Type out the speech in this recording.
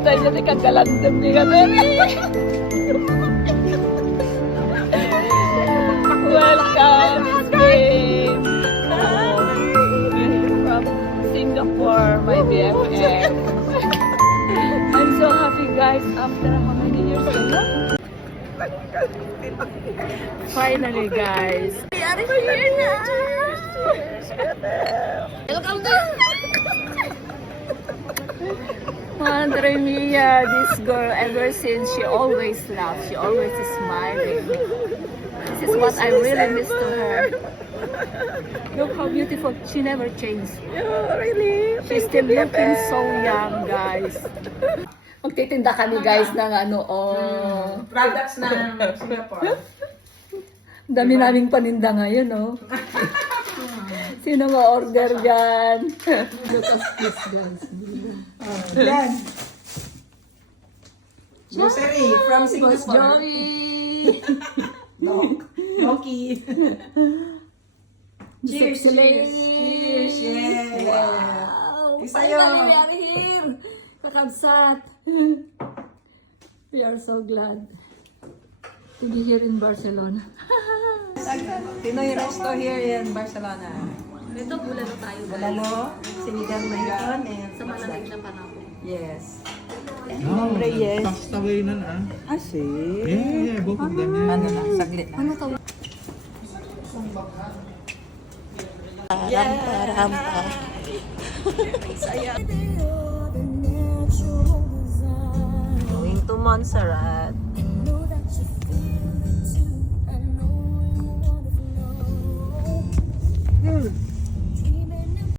Kita niya di kagalandam ni Kadori. Welcome, Steve. From Singapore, my BFF. I'm so happy, guys. After how many years ago? Finally, guys. We are here now. Welcome to Madre Mia, this girl, ever since she always laughs, she always is smiling. This is what I really miss to her. Look how beautiful. She never changed. Really? She's still looking so young, guys. Magtitinda kami, guys, ng Products ng Singapore. dami naming paninda ngayon, oh. Sino ma-order dyan? Look at this, guys. Yan. Grocery from Boss Singapore. Joey! Loki. Cheers, Sexy cheers. lady. Cheers, yeah. Wow! Isa Finally, yun. we are here! Kakabsat! We are so glad to be here in Barcelona. Pinoy resto here in Barcelona. Ito, bulalo tayo. Bulalo, sinigang na yun. And Sa malamig na panahon. yes. No, Reyes. Pakstaway nun ah. Asi. Yeah, both of them. Ano lang, saglit na. Ano to? Rampa. Going to Montserrat.